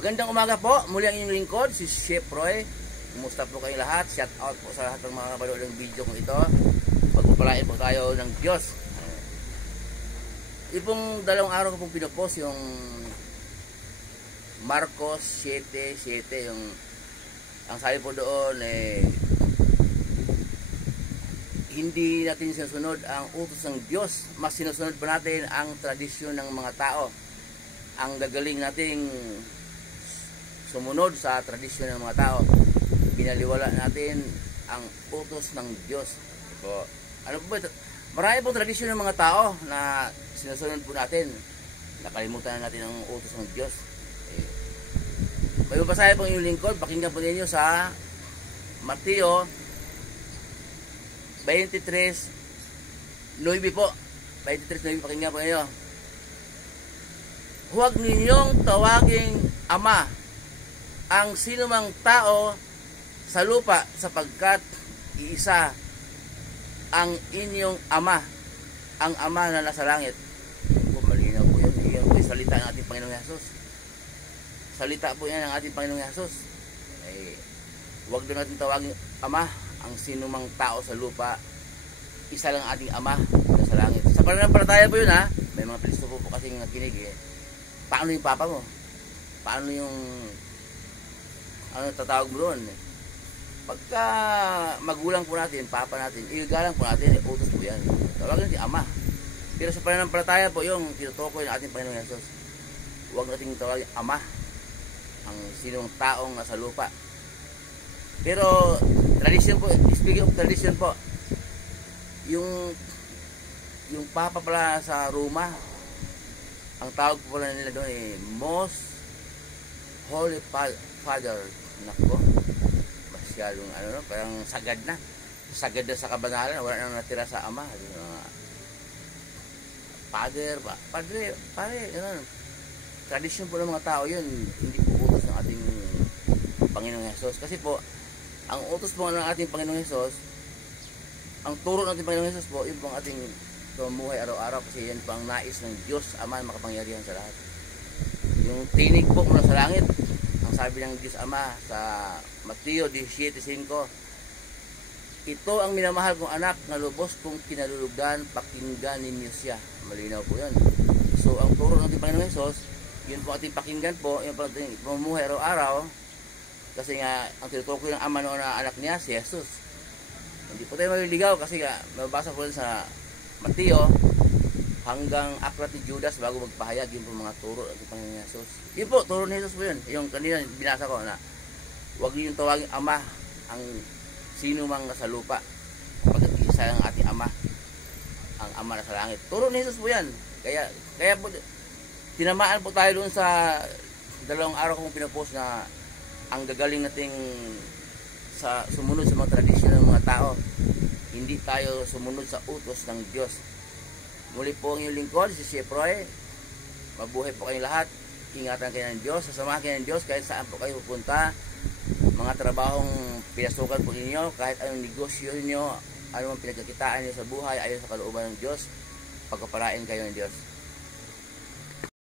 Magandang umaga po, muli ang inyong lingkod, si Chef Roy. Kumusta po kayong lahat? Shout out po sa lahat ng mga kapanood ng video kong ito. Pagpapalain po tayo ng Diyos. Itong dalawang araw ko pong pinopost yung Marcos 7:7, yung ang sabi po doon hindi natin sinusunod ang utos ng Diyos, mas sinusunod pa natin ang tradisyon ng mga tao. Ang gagaling nating sumunod sa tradisyon ng mga tao, binaliwala natin ang utos ng Diyos. So, ano po ba ito? Marami pong tradisyon ng mga tao na sinusunod po natin. Nakalimutan na natin ang utos ng Diyos. May babasahin po yung lingkod, pakinggan po ninyo sa Mateo 23:9 po. 23:9, pakinggan po ninyo. Huwag ninyong tawaging ama ang sinumang tao sa lupa, sapagkat iisa ang inyong ama, ang ama na nasa langit. Malinaw po yun. Iyan po yung salita ng ating Panginoong Hesus. Salita po yan ng ating Panginoong Hesus. Huwag doon natin tawagin ama ang sinumang tao sa lupa, isa lang ating ama na sa langit. Sa pananampalataya po yun, ha. May mga Kristo po kasing nakinig Paano yung papa mo? Paano yung tatawag mo doon? Pagka magulang po natin, papa natin, igagalang po natin, utos po yan. Tawagin natin ama. Pero sa pananampalataya po yung tinutukoy ng ating Panginoong Hesus. Huwag natin tawagin ama ang sinong taong nasa lupa. Pero tradition po, speaking of tradition po, yung papa pala sa Roma, ang tawag po pala nila doon Most Holy Father. Nako, masyadong parang sagad na sa kabanalan, wala nang natira sa ama. Padre, ganun. Tradisyon po ng mga tao yun, hindi po utos ng ating Panginoong Hesus. Kasi po, ang utos po ng ating Panginoong Hesus, ang turo ng ating Panginoong Hesus po, yun po ang ating tumuhay araw-araw, kasi yan po ang nais ng Diyos Ama na makapangyarihan sa lahat. Yung tinig po mula sa langit, ang sabi ng Diyos Ama sa Mateo 17:5, ito ang minamahal kong anak na lubos kong kinalulugan, pakinggan ninyo siya. Malinaw po yan. So ang turo ng ating Panginoong Hesus, yun po ating pakinggan po, yun po ating pamumuhay araw-araw, kasi nga ang tinutukoy ng ama noon na anak niya si Jesus. Hindi po tayo maliligaw kasi nga mababasa po sa Mateo hanggang aklat ni Judas bago magpahayag, yun po mga turo ng Panginoong Hesus. Yun po, turo ni Jesus po yun. Yung kanina binasa ko na huwag niyo tawagin ama ang sino mang nasa lupa, pagkat isa ang ating ama, ang ama na sa langit. Turo ni Jesus po yan. Kaya po tinamaan po tayo doon sa dalawang araw kong pinapost na ang gagaling nating sa sumunod sa mga tradisyon ng mga tao, hindi tayo sumunod sa utos ng Diyos. Muli po ang iyong lingkod, si Chef Roy. Mabuhay po kayong lahat. Ingatan kayo ng Diyos, sasamahan kayo ng Diyos kahit saan po kayo pupunta. Mga trabahong pinasukan po ninyo, kahit anong negosyo ninyo, anong pinagkakitaan niyo sa buhay, ayon sa kalooban ng Diyos, pagkapalain kayo ng Diyos.